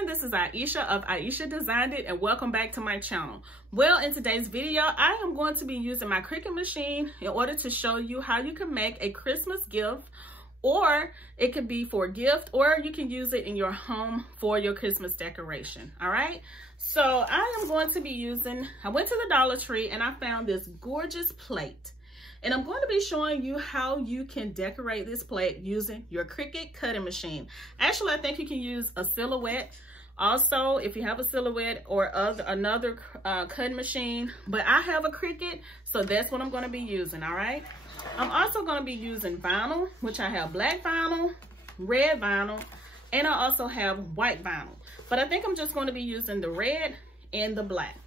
everyone, this is Ieasha of Ieasha Designed It, and welcome back to my channel. Well, in today's video, I am going to be using my Cricut machine in order to show you how you can make a Christmas gift, or it could be for a gift, or you can use it in your home for your Christmas decoration. All right, so I am going to be using, I went to the Dollar Tree and I found this gorgeous plate. And I'm going to be showing you how you can decorate this plate using your Cricut cutting machine. Actually, I think you can use a silhouette. Also, if you have a silhouette or another cutting machine, but I have a Cricut, so that's what I'm going to be using, all right? I'm also going to be using vinyl, which I have black vinyl, red vinyl, and I also have white vinyl. But I think I'm just going to be using the red and the black,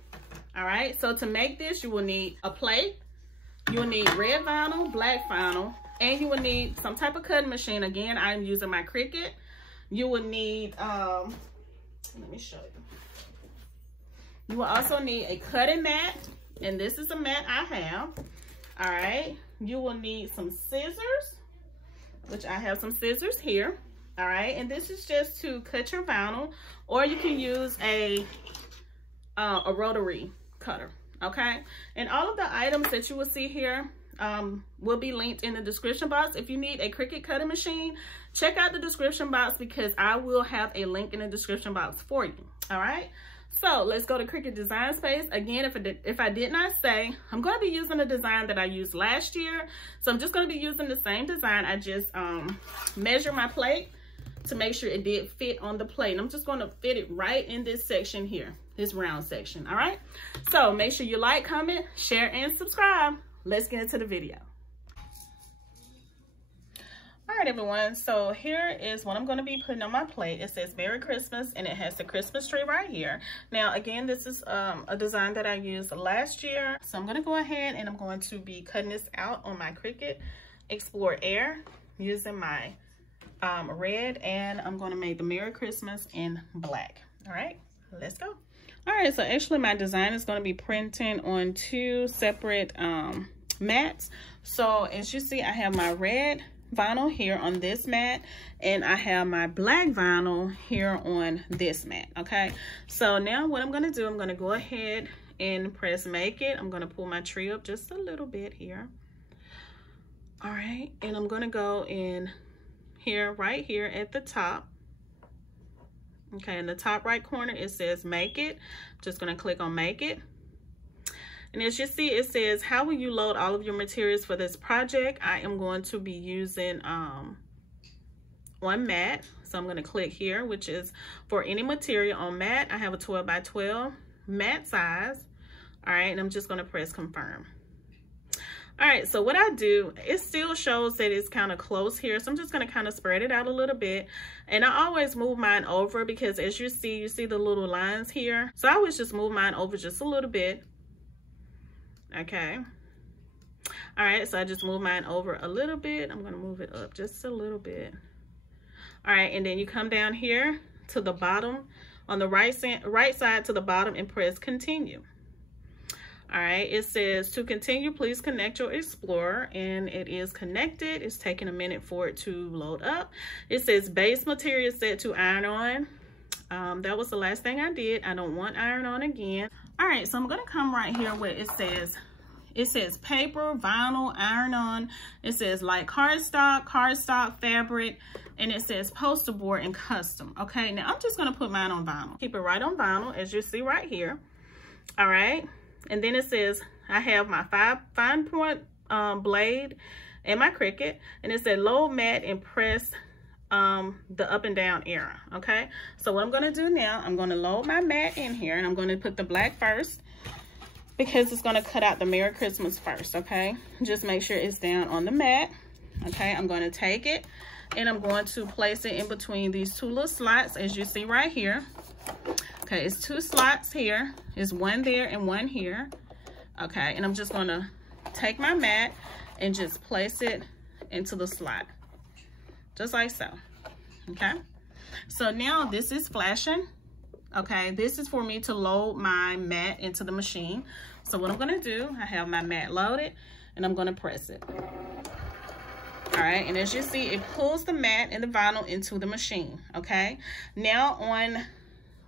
all right? So to make this, you will need a plate. You will need red vinyl, black vinyl, and you will need some type of cutting machine. Again, I'm using my Cricut. You will need, let me show you. You will also need a cutting mat, and this is a mat I have. All right. You will need some scissors, which I have some scissors here. All right. And this is just to cut your vinyl, or you can use a rotary cutter. Okay, and all of the items that you will see here will be linked in the description box. If you need a Cricut cutting machine, check out the description box because I will have a link in the description box for you. All right, so let's go to Cricut Design Space. Again, if I did not say, I'm going to be using the design that I used last year. So I'm just going to be using the same design. I just measured my plate to make sure it did fit on the plate. And I'm just going to fit it right in this section here, this round section. All right, so make sure you like, comment, share, and subscribe. Let's get into the video. All right, everyone, so here is what I'm going to be putting on my plate. It says Merry Christmas, and it has the Christmas tree right here. Now, again, this is a design that I used last year. So I'm going to go ahead and I'm going to be cutting this out on my Cricut Explore Air using my red, and I'm going to make the Merry Christmas in black. All right, let's go. All right, so actually my design is going to be printing on two separate mats. So as you see, I have my red vinyl here on this mat, and I have my black vinyl here on this mat. Okay, so now what I'm going to do, I'm going to go ahead and press make it. I'm going to pull my tree up just a little bit here. All right, and I'm going to go in here, right here at the top. Okay, in the top right corner, it says make it. I'm just going to click on make it. And as you see, it says, how will you load all of your materials for this project? I am going to be using one mat. So I'm going to click here, which is for any material on mat. I have a 12 by 12 mat size. All right, and I'm just going to press confirm. All right, so what I do, it still shows that it's kind of close here. So I'm just going to kind of spread it out a little bit. And I always move mine over because as you see the little lines here. So I always just move mine over just a little bit. Okay. All right, so I just move mine over a little bit. I'm going to move it up just a little bit. All right, and then you come down here to the bottom on the right side to the bottom and press continue. All right, it says to continue, please connect your Explorer, and it is connected. It's taking a minute for it to load up. It says base material set to iron on. That was the last thing I did. I don't want iron on again. All right, so I'm gonna come right here where it says paper, vinyl, iron on. It says like cardstock, fabric, and it says poster board and custom. Okay, now I'm just gonna put mine on vinyl. Keep it right on vinyl, as you see right here. All right. And then it says, I have my fine point blade and my Cricut. And it said load mat and press the up and down arrow. Okay. So what I'm going to do now, I'm going to load my mat in here. And I'm going to put the black first because it's going to cut out the Merry Christmas first. Okay. Just make sure it's down on the mat. Okay. I'm going to take it and I'm going to place it in between these two little slots, as you see right here. Okay, it's two slots here. It's one there and one here. Okay, and I'm just going to take my mat and just place it into the slot. Just like so. Okay, so now this is flashing. Okay, this is for me to load my mat into the machine. So what I'm going to do, I have my mat loaded and I'm going to press it. All right, and as you see, it pulls the mat and the vinyl into the machine. Okay, now on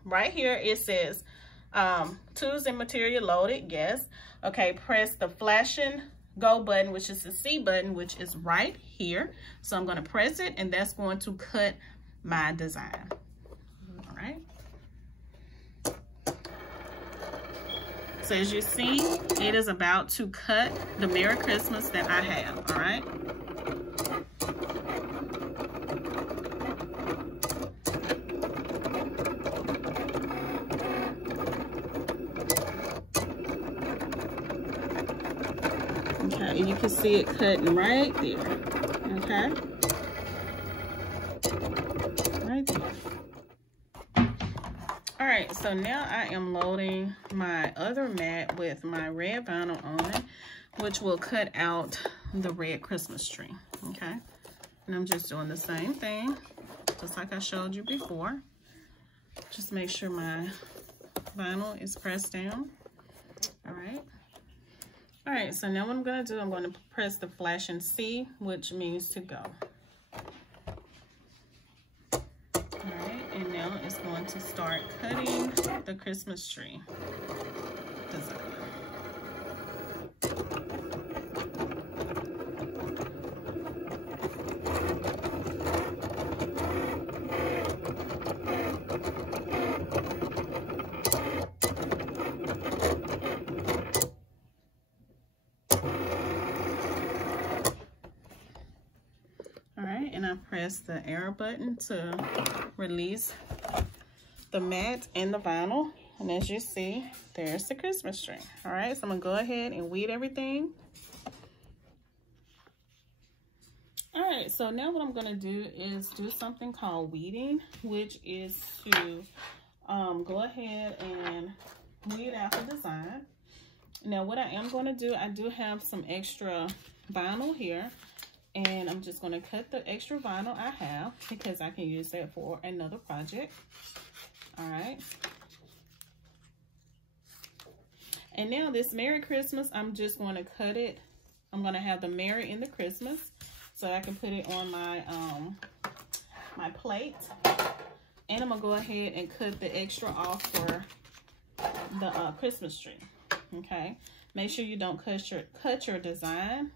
right here it says tools and material loaded. Yes. Okay, press the flashing go button, which is the C button, which is right here. So I'm going to press it, and that's going to cut my design. All right. So as you see, it is about to cut the Merry Christmas that I have. All right. Okay, you can see it cutting right there. Okay. Right there. All right, so now I am loading my other mat with my red vinyl on it, which will cut out the red Christmas tree. Okay. And I'm just doing the same thing, just like I showed you before. Just make sure my vinyl is pressed down. All right. All right, so now what I'm going to do, I'm going to press the flashing C, which means to go. All right, and now it's going to start cutting the Christmas tree design. And I press the arrow button to release the mat and the vinyl. And as you see, there's the Christmas tree. All right, so I'm gonna go ahead and weed everything. All right, so now what I'm gonna do is do something called weeding, which is to go ahead and weed out the design. Now what I am gonna do, I do have some extra vinyl here. And I'm just going to cut the extra vinyl I have because I can use that for another project. All right. And now this Merry Christmas, I'm just going to cut it. I'm going to have the Merry in the Christmas so I can put it on my my plate. And I'm going to go ahead and cut the extra off for the Christmas tree. Okay. Make sure you don't cut your design.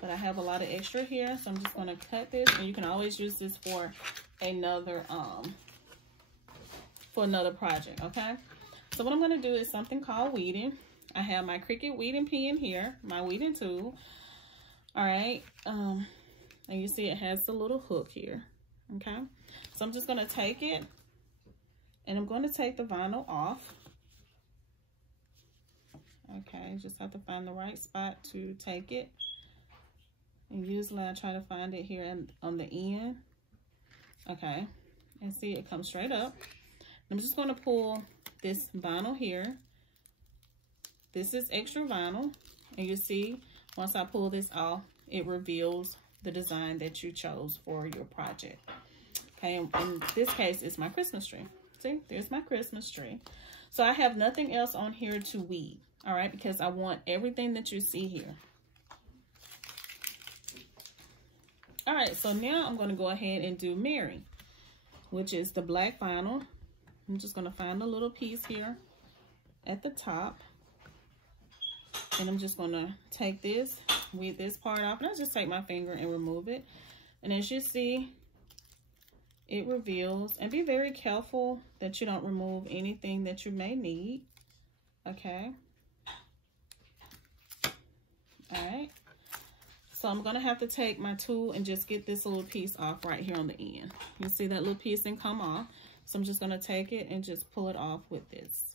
But I have a lot of extra here, so I'm just going to cut this, and you can always use this for another project. Okay, so what I'm going to do is something called weeding. I have my Cricut weeding pen here, my weeding tool. All right, and you see it has the little hook here. Okay, so I'm just going to take it, and I'm going to take the vinyl off. Okay, just have to find the right spot to take it. And usually I try to find it here on the end. Okay, and see it comes straight up. I'm just going to pull this vinyl here. This is extra vinyl, and you see once I pull this off, it reveals the design that you chose for your project. Okay, in this case, it's my Christmas tree. See, there's my Christmas tree. So I have nothing else on here to weed, all right, because I want everything that you see here. All right, so now I'm going to go ahead and do Merry, which is the black vinyl. I'm just going to find a little piece here at the top. And I'm just going to take this, weed this part off. And I just take my finger and remove it. And as you see, it reveals. And be very careful that you don't remove anything that you may need. Okay. All right. So I'm going to have to take my tool and just get this little piece off right here on the end. You see that little piece didn't come off. So I'm just going to take it and just pull it off with this.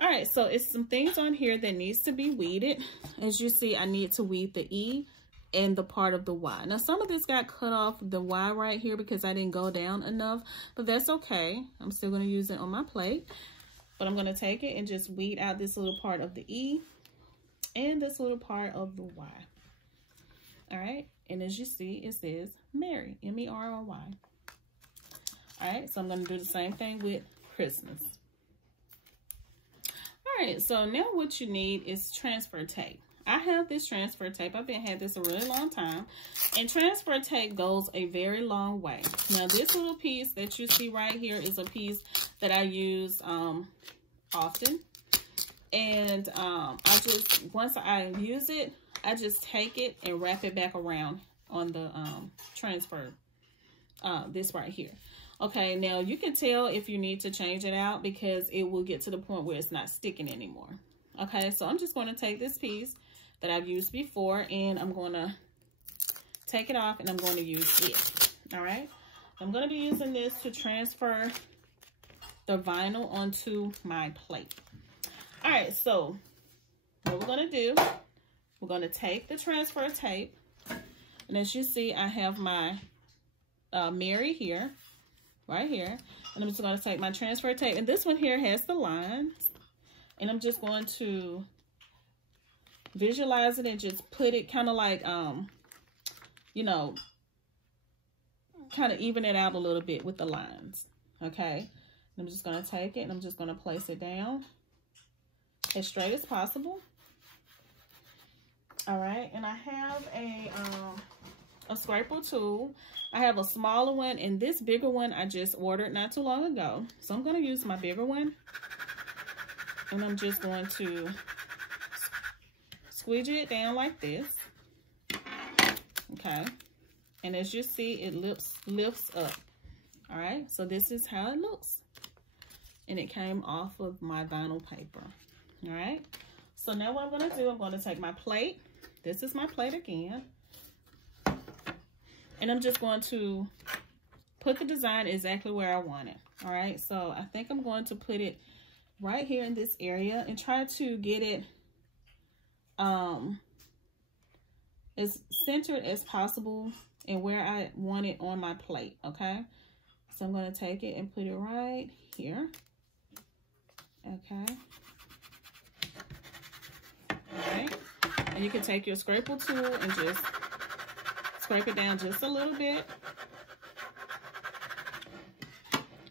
All right, so it's some things on here that needs to be weeded. As you see, I need to weed the E and the part of the Y. Now, some of this got cut off the Y right here because I didn't go down enough, but that's okay. I'm still going to use it on my plate. But I'm going to take it and just weed out this little part of the E and this little part of the Y. All right, and as you see, it says Merry, M-E-R-R-Y. All right, so I'm going to do the same thing with Christmas. All right, so now what you need is transfer tape. I have this transfer tape. I've had this a really long time. And transfer tape goes a very long way. Now, this little piece that you see right here is a piece that I use often. And I just, once I use it, I just take it and wrap it back around on the transfer, this right here. Okay, now you can tell if you need to change it out because it will get to the point where it's not sticking anymore. Okay, so I'm just going to take this piece that I've used before and I'm going to take it off and I'm going to use it. All right, I'm going to be using this to transfer the vinyl onto my plate. All right, so what we're going to do, we're going to take the transfer tape, and as you see, I have my Mary here, right here, and I'm just going to take my transfer tape, and this one here has the lines, and I'm just going to visualize it and just put it kind of like, you know, kind of even it out a little bit with the lines, okay? And I'm just going to take it, and I'm just going to place it down as straight as possible. All right, and I have a scraper tool. I have a smaller one, and this bigger one I just ordered not too long ago. So I'm going to use my bigger one, and I'm just going to squeegee it down like this. Okay, and as you see, it lifts up. All right, so this is how it looks, and it came off of my vinyl paper. All right, so now what I'm going to do, I'm going to take my plate. This is my plate again. And I'm just going to put the design exactly where I want it. All right, so I think I'm going to put it right here in this area and try to get it as centered as possible and where I want it on my plate, okay? So I'm going to take it and put it right here. Okay. All right, and you can take your scraper tool and just scrape it down just a little bit.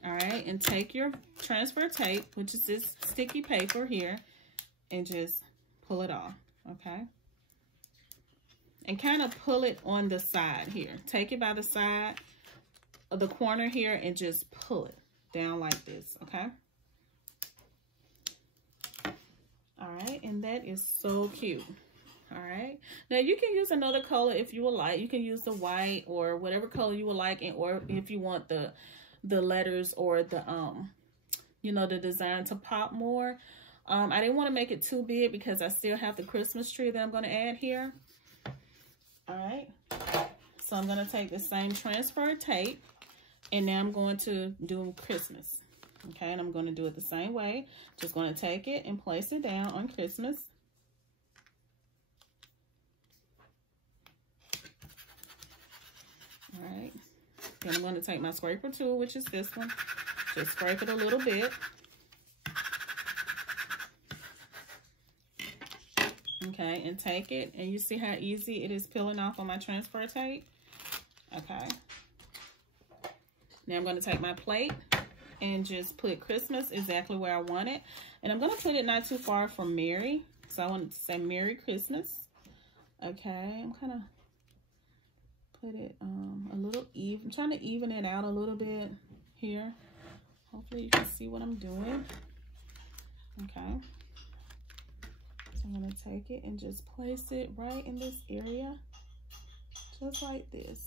All right, and take your transfer tape, which is this sticky paper here, and just pull it off, okay? And kind of pull it on the side here. Take it by the side of the corner here and just pull it down like this, okay? All right, and that is so cute. All right, now you can use another color if you would like. You can use the white or whatever color you would like, and or if you want the letters or the you know, the design to pop more. I didn't want to make it too big because I still have the Christmas tree that I'm going to add here. All right, so I'm going to take the same transfer tape, and now I'm going to do Christmas. Okay, and I'm going to do it the same way. Just going to take it and place it down on Christmas. All right, then I'm going to take my scraper tool, which is this one. Just scrape it a little bit. Okay, and take it, and you see how easy it is peeling off on my transfer tape? Okay. Now I'm going to take my plate and just put Christmas exactly where I want it. And I'm going to put it not too far from Merry. So I want to say Merry Christmas. Okay, I'm kind of put it a little even. I'm trying to even it out a little bit here. Hopefully you can see what I'm doing. Okay. So I'm going to take it and just place it right in this area. Just like this.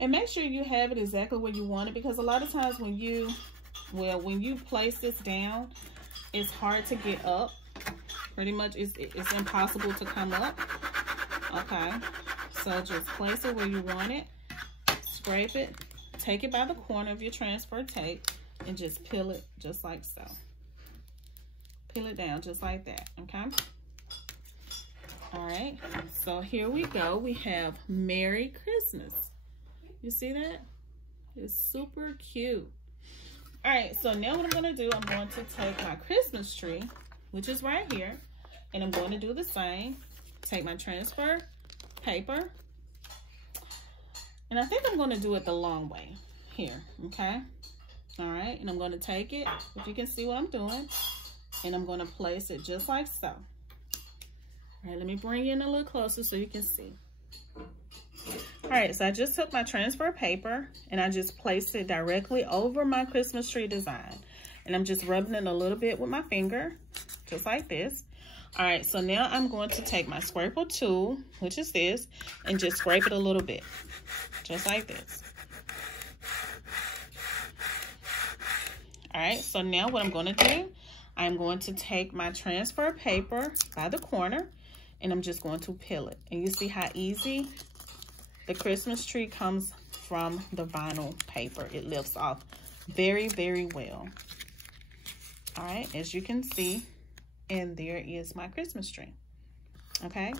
And make sure you have it exactly where you want it, because a lot of times when you place this down, it's hard to get up. Pretty much it's impossible to come up. Okay, so just place it where you want it, scrape it, take it by the corner of your transfer tape, and just peel it just like so. Peel it down just like that, okay? All right, so here we go. We have Merry Christmas. You see that? It's super cute. All right, so now what I'm going to do, I'm going to take my Christmas tree, which is right here, and I'm going to do the same. Take my transfer paper, and I think I'm going to do it the long way here, okay? All right, and I'm going to take it, if you can see what I'm doing, and I'm going to place it just like so. All right, let me bring you in a little closer so you can see. All right, so I just took my transfer paper and I just placed it directly over my Christmas tree design. And I'm just rubbing it a little bit with my finger, just like this. All right, so now I'm going to take my scraper tool, which is this, and just scrape it a little bit, just like this. All right, so now what I'm going to do, I'm going to take my transfer paper by the corner, and I'm just going to peel it. And you see how easy the Christmas tree comes from the vinyl paper. It lifts off very, very well. All right, as you can see, and there is my Christmas tree. Okay.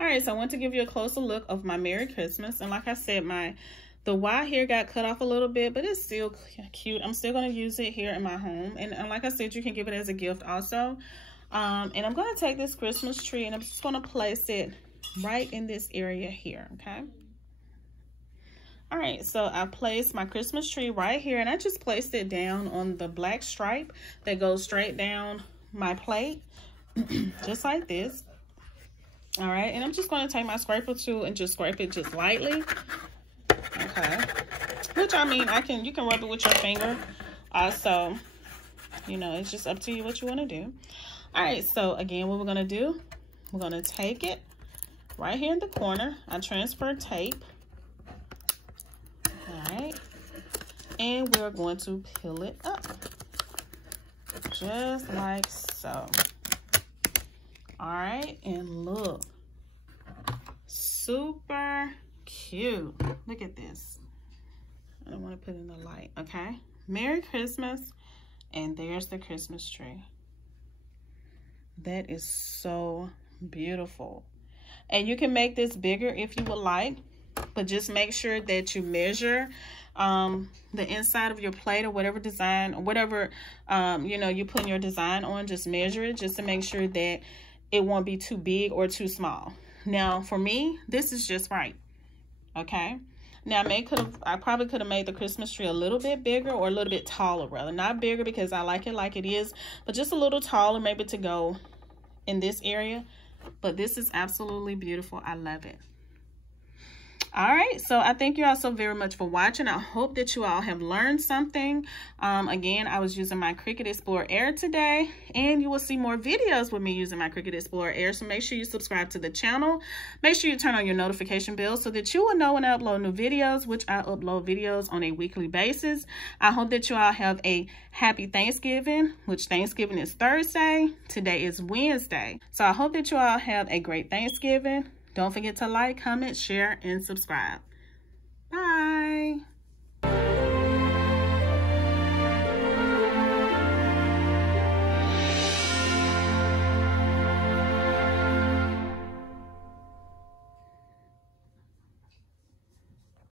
All right, so I want to give you a closer look of my Merry Christmas. And like I said, the Y here got cut off a little bit, but it's still cute. I'm still going to use it here in my home. And like I said, you can give it as a gift also. And I'm going to take this Christmas tree and I'm just going to place it right in this area here, okay? All right, so I placed my Christmas tree right here, and I just placed it down on the black stripe that goes straight down my plate, just like this. All right, and I'm just going to take my scraper tool and just scrape it just lightly, okay? Which, I mean, you can rub it with your finger. So, you know, it's just up to you what you want to do. All right, so again, what we're going to do, we're going to take it right here in the corner. I transfer tape. All right, and we're going to peel it up just like so. All right, and look, super cute. Look at this. I don't want to put in the light. Okay, Merry Christmas, and there's the Christmas tree. That is so beautiful. And you can make this bigger if you would like, but just make sure that you measure the inside of your plate or whatever design or whatever you know, you put your design on. Just measure it just to make sure that it won't be too big or too small. Now for me, this is just right. Okay, now I probably could have made the Christmas tree a little bit bigger, or a little bit taller rather. Not bigger because I like it like it is, but just a little taller, maybe to go in this area. But this is absolutely beautiful. I love it. All right, so I thank you all so very much for watching. I hope that you all have learned something. Again, I was using my Cricut Explorer Air today, and you will see more videos with me using my Cricut Explorer Air. So make sure you subscribe to the channel. Make sure you turn on your notification bell so that you will know when I upload new videos, which I upload videos on a weekly basis. I hope that you all have a happy Thanksgiving, which Thanksgiving is Thursday. Today is Wednesday. So I hope that you all have a great Thanksgiving. Don't forget to like, comment, share, and subscribe. Bye.